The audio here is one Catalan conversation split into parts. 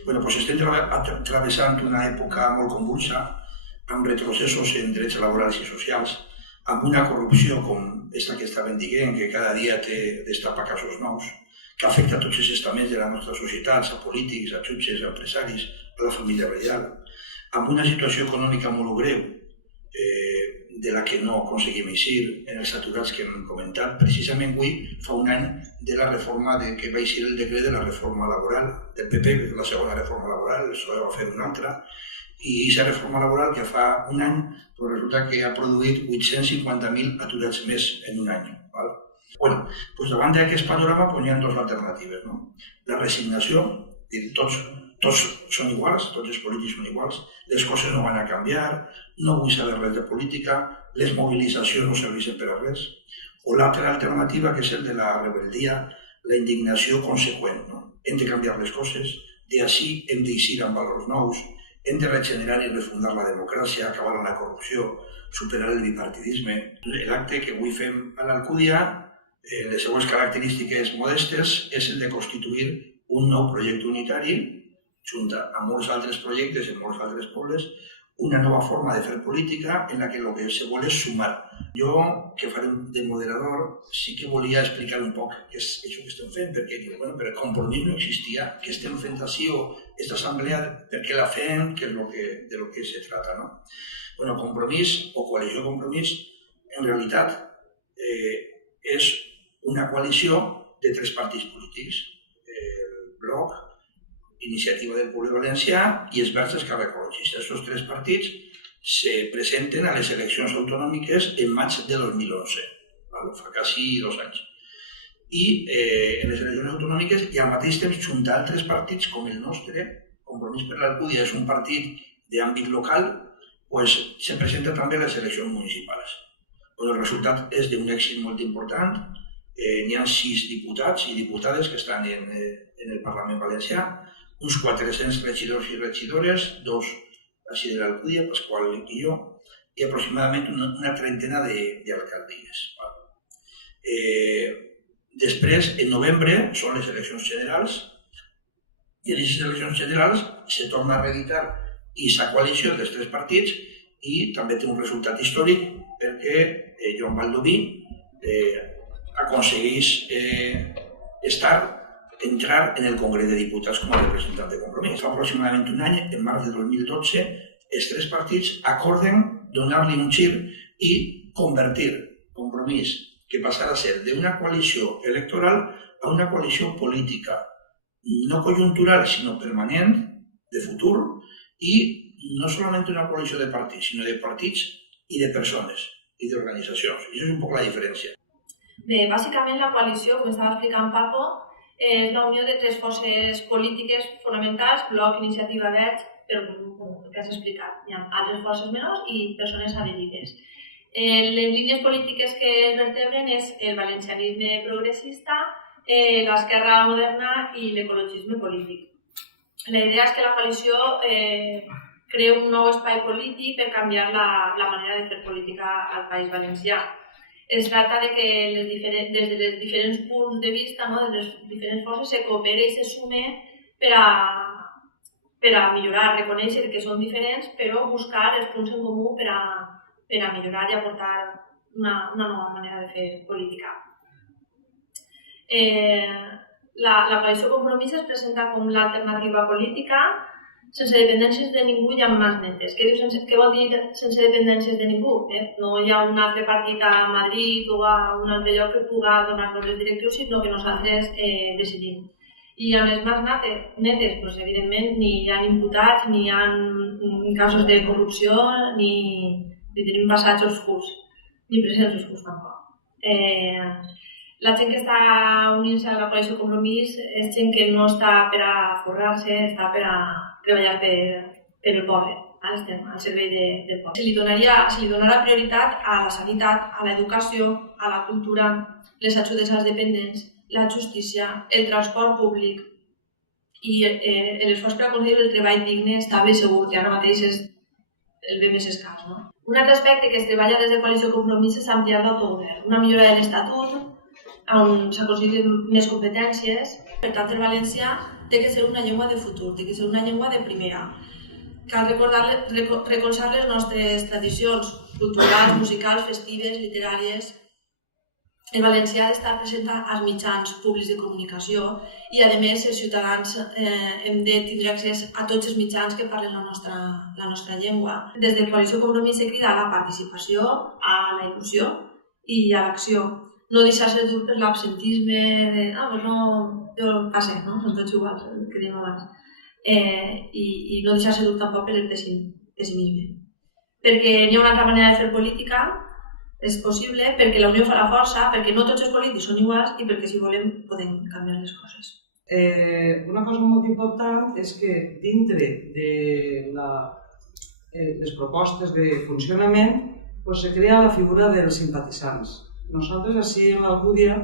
Estem travessant una època molt convulsa, amb retrocessos en drets laborals i socials, amb una corrupció com aquesta que estàvem dient, que cada dia destapa casos nous, que afecta a tots els estaments de la nostra societat, a polítics, a jutges, a empresaris, a la família reial, amb una situació econòmica molt greu, de la que no aconseguim eixir, en els aturats que hem comentat. Precisament avui fa un any de la reforma que va eixir el decret de la reforma laboral del PP, la segona reforma laboral, el PSOE va fer una altra, i aquesta reforma laboral que fa un any resulta que ha produït 850.000 aturats més en un any. Davant d'aquest panorama hi ha dues alternatives. La resignació, tots són iguals, tots els polítics són iguals, les coses no van a canviar, no vull saber res de política, les mobilitzacions no serveixen per a res. O l'altra alternativa, que és el de la rebeldia, la indignació conseqüent. Hem de canviar les coses, d'ací hem d'eixir amb valors nous, hem de regenerar i refundar la democràcia, acabar amb la corrupció, superar el bipartidisme. L'acte que avui fem a l'Alcúdia, les seues característiques modestes, és el de constituir un nou projecte unitari, junt amb molts altres projectes en molts altres pobles, una nova forma de fer política en la que el que se vol és sumar. Jo, que faré de moderador, sí que volia explicar un poc què és això que estem fent, perquè però el Compromís no existia, què estem fent així o aquesta assemblea, per què la fem, què és de lo que se trata. Compromís o coalició Compromís, en realitat, és una coalició de 3 partits polítics, el Bloc, Iniciativa del Poble Valencià i els Verds Esquerra Ecologista. Aquests 3 partits se presenten a les eleccions autonòmiques en maig de 2011, fa quasi 2 anys. I en les eleccions autonòmiques i al mateix temps juntar altres partits com el nostre, Compromís per l'Alcúdia, és un partit d'àmbit local, se presenta també a les eleccions municipals. El resultat és d'un èxit molt important. N'hi ha 6 diputats i diputades que estan en el Parlament Valencià, uns 400 regidors i regidores, 2 així de l'Alcúdia, Pasqual i jo, i aproximadament una trentena d'alcaldies. Després, en novembre, són les eleccions generals, i en aquestes eleccions generals se torna a reeditar aquesta coalició dels 3 partits i també té un resultat històric perquè Joan Baldoví aconsegueix entrar en el Congrés de Diputats com a representant de Compromís. Fa aproximadament un any, en març de 2012, els 3 partits acorden donar-li un gir i convertir Compromís, que passarà a ser d'una coalició electoral a una coalició política, no conjuntural, sinó permanent, de futur, i no solament una coalició de partits, sinó de partits i de persones i d'organitzacions. I això és un poc la diferència. Bé, bàsicament la coalició, com estava explicant Paco, és la unió de 3 forces polítiques fonamentals, Bloc, Iniciativa Verds, per el que has explicat. Hi ha altres forces menors i persones adherides. Les línies polítiques que es vertebren és el valencianisme progressista, l'esquerra moderna i l'ecologisme polític. La idea és que la coalició crea un nou espai polític per canviar la manera de fer política al País Valencià. Es tracta de que des dels diferents punts de vista, de les diferents forces, se coopera i se sume per a millorar, reconèixer que són diferents, però buscar els punts en comú per a millorar i aportar una nova manera de fer política. La coalició Compromís es presenta com l'alternativa política sense dependències de ningú i amb mans netes. Què vol dir sense dependències de ningú? No hi ha un altre partit a Madrid o a un altre lloc que pugui donar-nos les directrius, sinó que nosaltres decidim. I amb les mans netes, evidentment, ni hi ha imputats, ni hi ha casos de corrupció, ni tenim passats oscurs, ni presents oscurs tampoc. La gent que està unint-se a la coalició Compromís és gent que no està per a forrar-se, està per a treballar per el poble, estem al servei del poble. Se li donarà prioritat a la sanitat, a l'educació, a la cultura, les ajudes als dependents, la justícia, el transport públic i l'esforç per aconseguir el treball digne, estable i segur, que ara mateix és el bé més escàs. Un altre aspecte que es treballa des de Coalició Compromís és ampliar l'autogovern, una millora de l'Estatut, on s'aconsegueixen més competències. Per tant, el valencià té que ser una llengua de futur, té que ser una llengua de primera. Cal recolzar les nostres tradicions culturals, musicals, festives, literàries. El valencià ha d'estar present als mitjans públics de comunicació i, a més, els ciutadans hem de tindre accés a tots els mitjans que parlen la nostra llengua. Des de Coalició Compromís se crida a la participació, a la il·lusió i a l'acció. No deixar-se dur per l'absentisme de jo passe, són tots iguals, el que dèiem abans. I no deixar-se dur tampoc per el pessimisme. Perquè n'hi ha una altra manera de fer política, és possible, perquè la unió fa la força, perquè no tots els polítics són iguals i perquè si volem podem canviar les coses. Una cosa molt important és que dintre de les propostes de funcionament se crea la figura dels simpatitzants. Nosaltres així en l'Alcúdia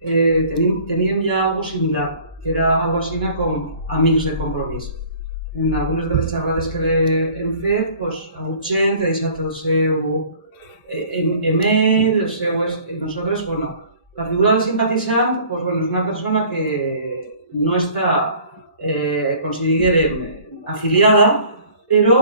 teníem ja algo similar, que era algo així com amics de compromís. En algunes de les xerrades que hem fet, ha hagut gent que ha deixat el seu email, nosaltres, la figura del simpatitzant és una persona que no està, com si diguérem, afiliada, però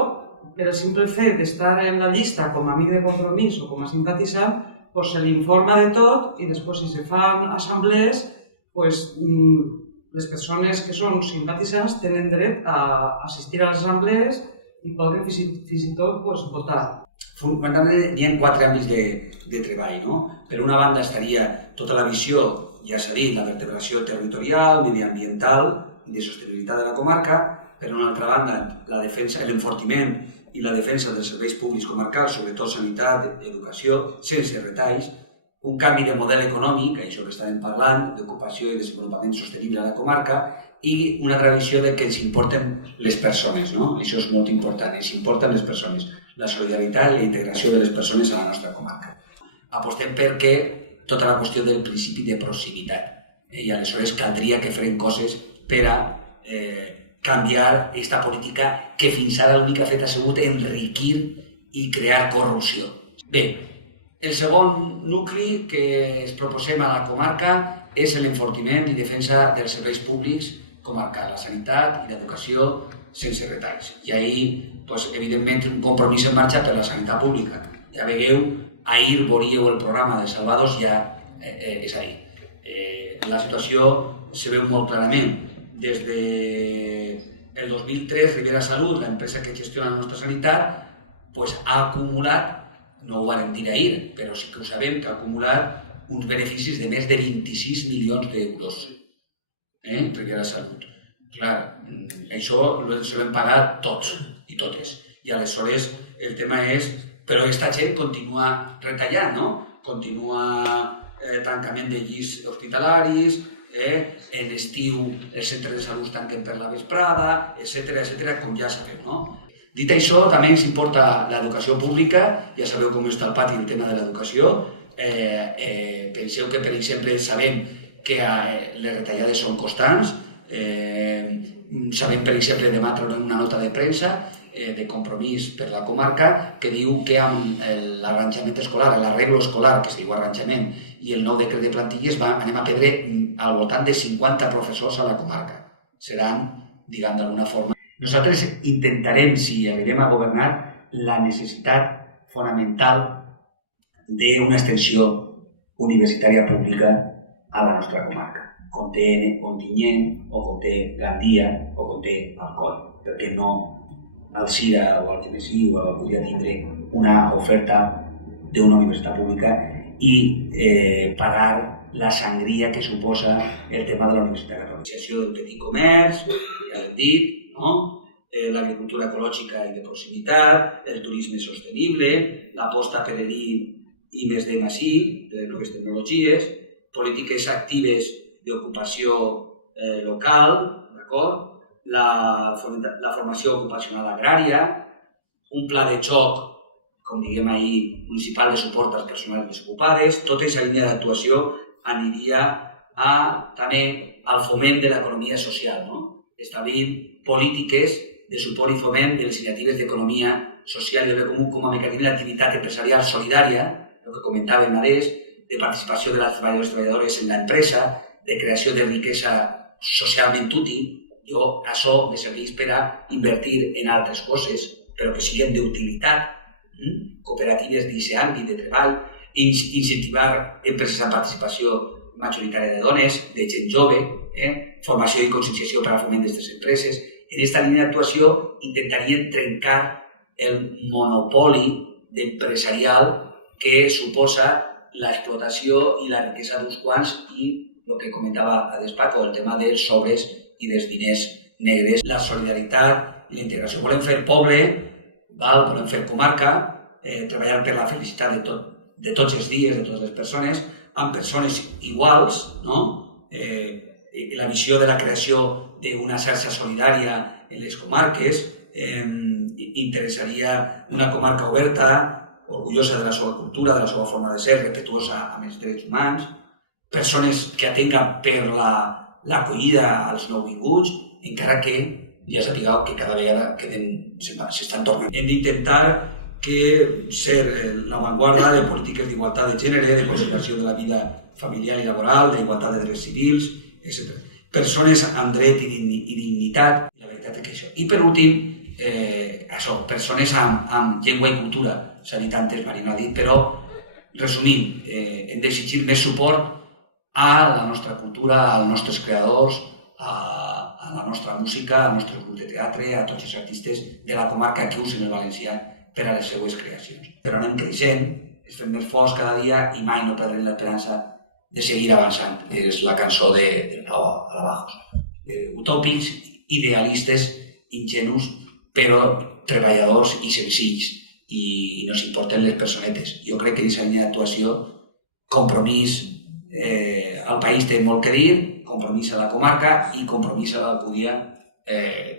per el simple fet d'estar en la llista com a amic de compromís o com a simpatitzant, se l'informa de tot i després, si se fan assemblees, les persones que són simpatitzants tenen dret a assistir a les assemblees i poden fins i tot votar. Fonamentalment hi ha 4 àmbits de treball. Per una banda estaria tota la visió, ja s'ha dit, la vertebració territorial, mediambiental i de sostenibilitat de la comarca. Per una altra banda, la defensa, l'enfortiment i la defensa dels serveis públics comarcals, sobretot sanitat, educació, sense retalls. Un canvi de model econòmic, això que estàvem parlant, d'ocupació i desenvolupament sostenible a la comarca, i una altra visió que ens importen les persones. Això és molt important, ens importen les persones. La solidaritat i la integració de les persones a la nostra comarca. Apostem perquè tota la qüestió del principi de proximitat. I aleshores caldria que farem coses per a canviar aquesta política que fins ara l'únic que ha fet ha sigut enriquir i crear corrupció. Bé, el segon nucli que es proposem a la comarca és l'enfortiment i defensa dels serveis públics comarcals, la sanitat i l'educació sense retalls. I ahir, evidentment, un compromís en marxa per la sanitat pública. Ja veieu, ahir veuríeu el programa de Salvados, ja és ahir. La situació se veu molt clarament. Des del 2003, Ribera Salut, l'empresa que gestiona la nostra sanitat, ha acumulat, no ho vam dir ahir, però sí que ho sabem, que ha acumulat uns beneficis de més de 26 milions d'euros. Ribera Salut. Clar, això s'ho vam pagar tots i totes. I aleshores el tema és, però aquesta gent continua retallant, continua tancament de llits hospitalaris, en estiu els centres de salut tanquen per la vesprada, etc., com ja sabeu. Dit això, també ens importa l'educació pública, ja sabeu com està el pati el tema de l'educació. Penseu que, per exemple, sabem que les retallades són constants. Sabem, per exemple, demà traurem una nota de premsa de compromís per la comarca que diu que amb l'arranjament escolar, l'arreglo escolar, que es diu arranjament, i el nou decret de plantilles anem a perdre al voltant de 50 professors a la comarca. Seran, diguem d'alguna forma. Nosaltres intentarem, si arribem a governar, la necessitat fonamental d'una extensió universitària pública a la nostra comarca. Com té Ontinyent, o com té Gandia, o com té Alcoi. Perquè no Alzira o Algemesí o podria tindre una oferta d'una universitat pública i parar la sangria que suposa el tema de la Universitat Catòlica. L'associació del petit comerç, ja l'hem dit, l'agricultura ecològica i de proximitat, el turisme sostenible, l'aposta per l'I+D+I, de les noves tecnologies, polítiques actives d'ocupació local, d'acord? La formació ocupacional agrària, un pla de xoc, com diguem ahir, municipal de suport als persones desocupades. Tota aquesta línia d'actuació aniria també al foment de l'economia social, establint polítiques de suport i foment de les iniciatives d'economia social i de bé comú com a mecanisme d'activitat empresarial solidària, el que comentàvem adés, de participació de les treballadores i treballadores en l'empresa, de creació de riquesa socialment útil. Jo, això me serveix per a invertir en altres coses, però que siguin d'utilitat, cooperatives d'aquest àmbit de treball, incentivar empreses amb participació majoritària de dones, de gent jove, formació i conscienciació per al foment d'aquestes empreses. En aquesta línia d'actuació intentaríem trencar el monopoli empresarial que suposa l'explotació i la riquesa d'uns quants i el que comentava a Paco, el tema dels sobres i dels diners negres. La solidaritat i la integració. Volem fer poble, volem fer comarca, treballar per la felicitat de tots els dies, de totes les persones, amb persones iguals, la visió de la creació d'una xarxa solidària en les comarques. Interessaria una comarca oberta, orgullosa de la seva cultura, de la seva forma de ser, respetuosa amb els drets humans, persones que atenguen per l'acollida als nouvinguts, encara que ja sapigueu que cada vegada s'estan tornant. Hem d'intentar ser l'avantguarda de polítiques d'igualtat de gènere, de conservació de la vida familiar i laboral, d'igualtat de drets civils, etc. Persones amb dret i dignitat, la veritat és que això. I per últim, això, persones amb llengua i cultura, s'ha dit antes, Marina ha dit, però resumint, hem d'exigir més suport a la nostra cultura, als nostres creadors, a la nostra música, al nostre grup de teatre, a tots els artistes de la comarca que usen el valencià per a les seues creacions. Però anem creixent, es fem més forts cada dia i mai no perdrem l'esperança de seguir avançant. És la cançó de Pau Alabajos. Utòpics, idealistes, ingenus, però treballadors i senzills, i no s'importen les personetes. Jo crec que en aquesta línia d'actuació, compromís al país té molt que dir, compromís a la comarca i compromís a l'Alcúdia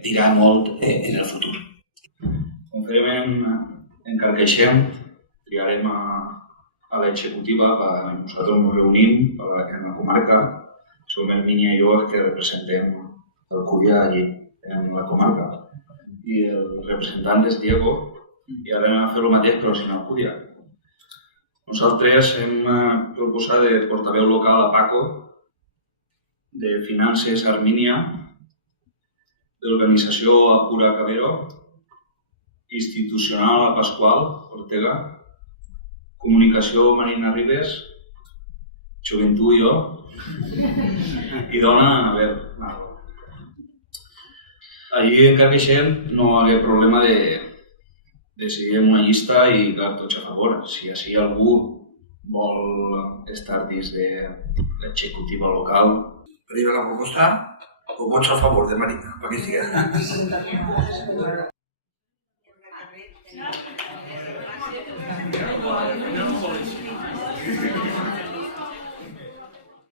dirà molt en el futur. Com farem en Carcaixent, triarem a l'executiva, nosaltres ens reunim en la comarca, som el Minya i jo els que representem l'Alcúdia allí, en la comarca. I el representant és Diego, i ara anem a fer el mateix però sin Alcúdia. Nosaltres hem proposat de portaveu local a Paco, de Finances Armínia, d'Organització a Pura Cabero, Institucional a Pasqual Ortega, Comunicació Marina Ribes, Joventut i jo, i dona Anabel Narro. Allí en Carcaixent no hi hagué problema de seguir en una llista i clar, tots a favor. Si així algú vol estar dins de l'executiva local. Per dir la proposta, o vots a favor de Marina, perquè estigui.